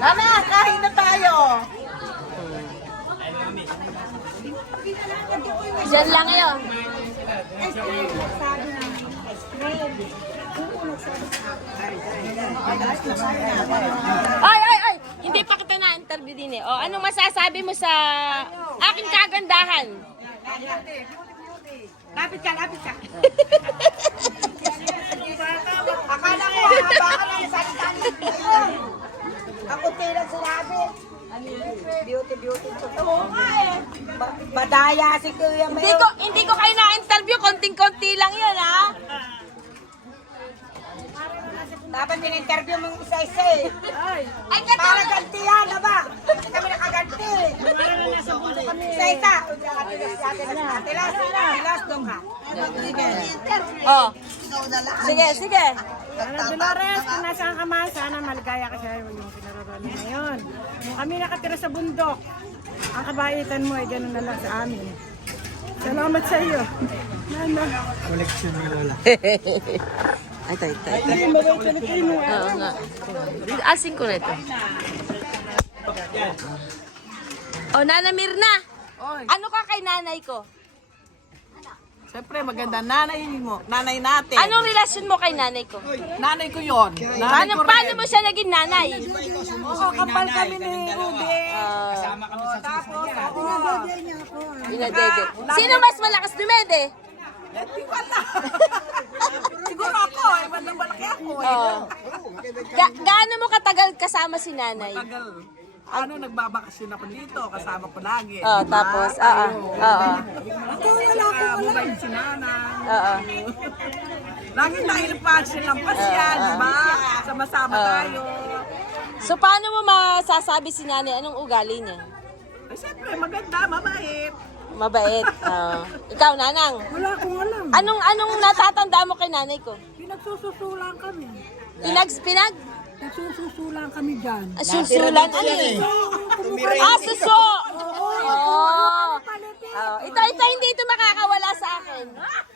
Nana, kain na tayo. Diyan lang yun. Ay, ay, ay! Hindi pa kita na-interview din eh. O, anong masasabi mo sa aking kagandahan? Lapit ka, lapit ka. Akala ko, haba ka lang sa Ayun. Ang kunti lang sinabi. Beauty, beauty. Oo nga eh. Ba- Badaya si Kuya Mel. Hindi ko, hindi ko kayo na-interview. Konting-konti lang yun, ha? Dapat in-interview mong isa-isa eh. Ay, Para katulad. ganti yan, aba. Hindi kami nakaganti. Isa-isa. Atilas, atilas, atilas dong ha. Oh. Sige, sige. Ano, Dolores, kung nasaan ka man, sana maligaya ka sa yung kinaroroonan mo ngayon. Kung kami nakatira sa bundok, ang kabaitan mo ay gano'n na lang sa amin. Salamat sa iyo. Nana. Ay, tay, tay. Hindi mabait sa Pilipino. Oo nga. Asin ko na ito. Oh, Nana Mirna. Ano ka kay nanay ko? Siyempre, maganda. Nanay mo. Nanay natin. Anong relasyon mo kay nanay ko? Nanay ko yon. Nanay Paano, ko paano rin. mo siya naging nanay? Oo, kapal kami ni Rudy. Ah, Tapos, ako. binadede. Sino mas malakas dumede? Hindi ko alam. Siguro ako, eh. Bandang malaki ako, eh. Oh. Ga- gaano mo katagal kasama si nanay? Tagal. Ano, nagbabakasyon ako dito. Kasama ko lagi. Oh, Diba? tapos, oo. Oo. Ako, wala alam. si nanay. Oo. Lagi tayo nagpakasyon lang pasya, di ba? Sama-sama tayo. So, paano mo masasabi si nanay anong ugali niya? Eh, Siyempre, maganda, mabait. Mabait. Oo. Ikaw, nanang. Wala akong alam. Anong anong natatandaan mo kay nanay ko? Pinagsususulan kami. Pinags pinag Nagsususulan kami dyan. ah, susulan ano eh? Ah, suso. Oh. Oh, ito ito hindi ito makakawala sa akin.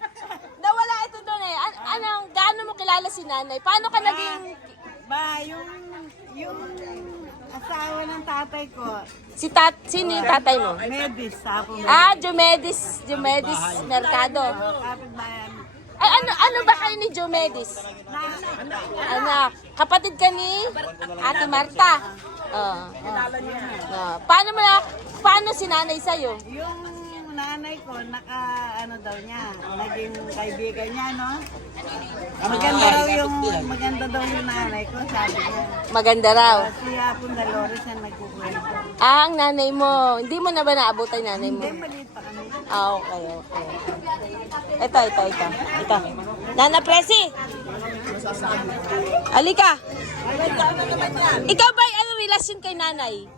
Nawala ito doon eh. An anong gaano mo kilala si nanay? Paano ka naging Ba, yung, yung asawa ng tatay ko, si tat sino yung tatay mo? Medis, mo. Ah, Jomedis, Jomedis Mercado. Kapitbayan. Ay, ano ano ba kayo ni Jomedis? Anak, kapatid ka ni Ate Marta. Oh. Oh. Paano mo na, paano si nanay sa'yo? Yung nanay ko, naka, ano daw niya, naging kaibigan niya, no? Maganda raw yung, maganda daw yung nanay ko, sabi niya. Maganda raw. Si Hapon Dolores yan nagkukwento. Ah, ang nanay mo. Hindi mo na ba naabot ang nanay mo? Hindi, maliit pa kami. Ah, okay, okay. Ito, ito, ito. Ito. Nana Presi. Alika. Ikaw ba ano relasyon kay nanay?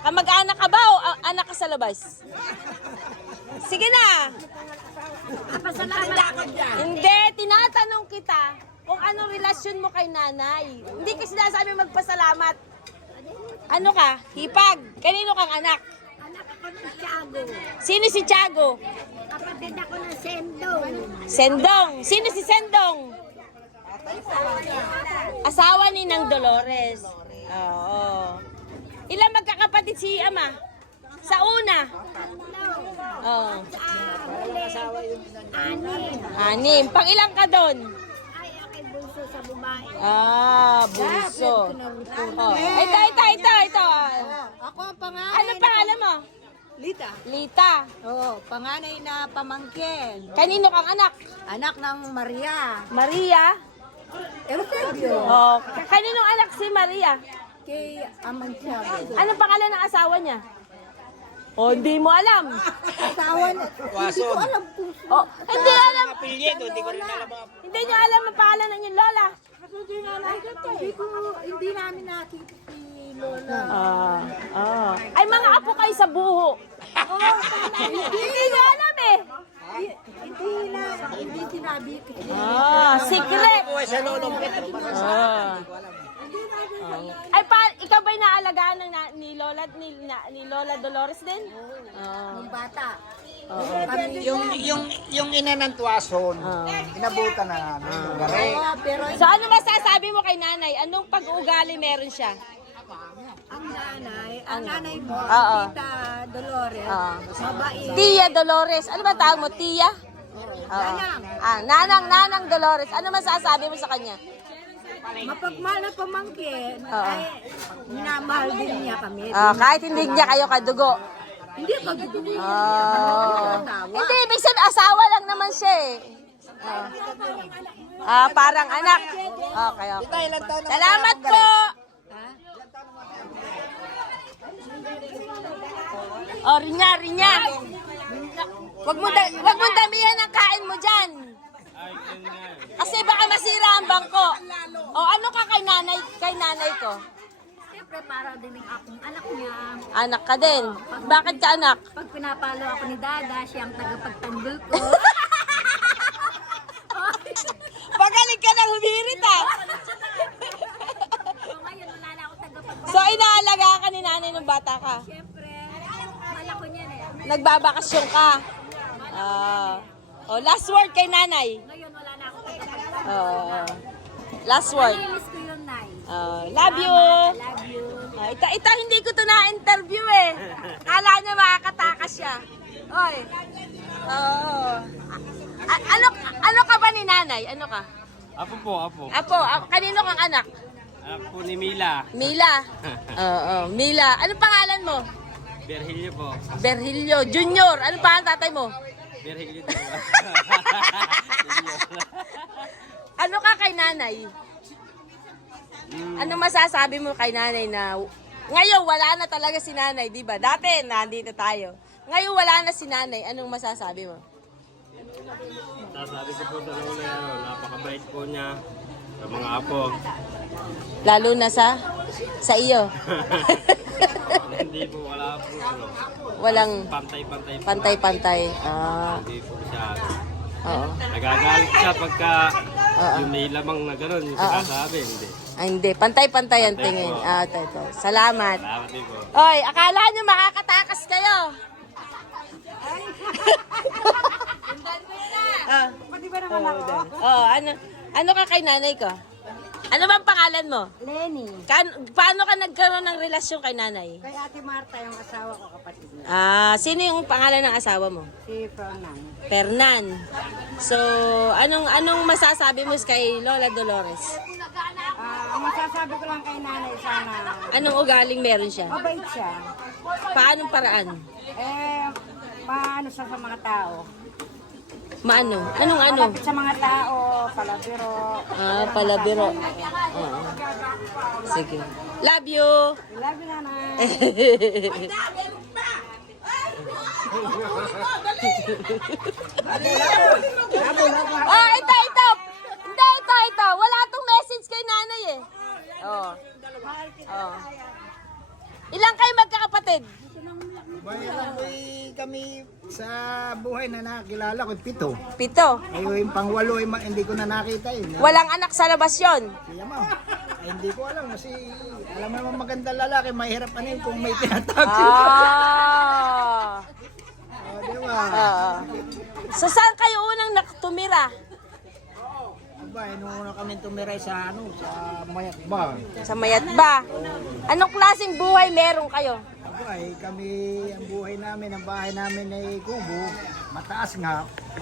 Kamag-anak ka ba o a- anak ka sa labas? Sige na. Hindi, tinatanong kita kung anong relasyon mo kay nanay. Hindi kasi sinasabi magpasalamat. Ano ka? Hipag. Kanino kang anak? Anak ako ng Tiago. Sino si Tiago? Kapatid ako ng Sendong. Sendong. Sino si Sendong? Asawa ni Nang Dolores. Oo. Ilang magkakapatid si Ama? Sa una? Oo. Anin. Anim. Pang ilang ka doon? Bunso sa babae. Ah, bunso. Oh. Ito, ito, ito, ito. Ako ang panganay. Ano pangalan mo? Lita. Lita. Oo, panganay na pamangkin. Kanino kang anak? Anak ng Maria. Maria. Eusebio. Oh, kaninong anak si Maria? Kay Amantiago. Anong pangalan ng asawa niya? Oh, hindi mo alam. Asawa na. Hindi ko alam kung Oh, hindi alam. Hindi niyo alam ang pangalan ng inyong lola. hindi ko, hindi namin nakita si Lola. Ah, ah. Ay, mga apo kayo sa buho. hindi niyo alam eh. Hindi na, hindi sinabi ko. Ah, secret. Ah. Ay, pa, ikaw Ng na, ni Lola ni, na, ni Lola Dolores din? Oo. Bata. Yung, yung, yung ina ng tuwason, inabutan na namin. Gare. Oo, pero So ano masasabi mo kay nanay? Anong pag-uugali meron siya? ang nanay, ang nanay mo, Oo. Tita Dolores, Oo. mabait. Tia Dolores. Ano ba tawag mo? Tia? Oo. Ah, nanang, nanang Dolores. Ano masasabi mo sa kanya? Mapagmahal na pamangkin, Oo. ay minamahal din niya kami. Ah, kahit hindi niya kayo kadugo. Hindi ko gugulo. Asawa. Hindi, ibig sabihin, asawa lang naman siya eh. Ah, ah parang anak. Okay, okay. Salamat po! Oh, rinya, rinya. Wag mo, da- wag mo damihan ang kain mo dyan. Kasi baka masira ang bangko. Oh, ano ka kay nanay, kay nanay ko? Siyempre, para din ang akong anak niya. Anak ka din. Bakit ka anak? Pag pinapalo ako ni Dada, siya ang tagapagtanggol ko. Magaling ka na humirit ah. so, inaalaga ka ni nanay nung bata ka? Siyempre, malako niyan eh. Nagbabakasyon ka? Ah. Oh, last word kay nanay. Ngayon, wala na ako. Oh, last word. Nainis ko yun, Nay. Oh, love you. Love you. Oh, ito, ito, hindi ko to na-interview eh. Kala niya makakatakas siya. Oy. Oo. A- ano, ano ka ba ni nanay? Ano ka? Apo po, apo. Apo, a- kanino kang anak? Apo ni Mila. Mila. Oo, Mila. Ano pangalan mo? Berhilyo po. Berhilio Junior. Ano pa ang tatay mo? Berhilyo po. Ano ka kay nanay? Ano masasabi mo kay nanay na ngayon wala na talaga si nanay, di ba? Dati nandito tayo. Ngayon wala na si nanay. Anong masasabi mo? Sasabi ko po sa yan, napakabait po niya sa mga apo. Lalo na sa sa iyo. Hindi po, wala po ano. Walang Pantay-pantay po. pantay-pantay. Ah, Hindi po siya. oo. Nagagalit siya pagka Oo. yung may lamang na gano'n, yung Oo. sinasabi. Hindi. Ay, hindi. Pantay-pantay ang Pantay tingin. Ah, ito, ito. Salamat. Salamat din po. Oy, akala nyo makakatakas kayo. ah. Pwede ba naman ako? Oh, ano ano ka kay nanay ko? Ano bang pangalan mo? Lenny. Kan, paano ka nagkaroon ng relasyon kay nanay? Kay Ate Marta, yung asawa ko kapatid niya. Ah, sino yung pangalan ng asawa mo? Si Fernan. Fernan. So, anong anong masasabi mo kay Lola Dolores? Ah, ang masasabi ko lang kay nanay, sana Anong ugaling meron siya? mabait siya. Paanong paraan? Eh, paano siya sa mga tao? Maano? Anong ano? Malapit sa mga tao, palabiro. Ah, palabiro. Oo. Sige. Love you. Love you, nanay. oh, ito, ito. Hindi, ito, ito. Wala tong message kay nanay eh. Oh. Oh. Ilang kayo magkakapatid? Eh, kami sa buhay na nakilala ko, pito. Pito. Ay, yung pangwalo, ay ma- hindi ko na nakita yun. Walang anak sa labas yon. Siya mo. Ay, hindi ko alam kasi alam mo naman magandang lalaki, mahirap ano yun kung may tinatago. Ah. Oh, di ba? Oo. So, saan kayo unang nakatumira? Aba, eh, nung una kami tumiray sa ano, sa Mayakba. Sa Mayatba. Anong klaseng buhay meron kayo? Aba, eh, kami, ang buhay namin, ang bahay namin ay kubo, mataas nga.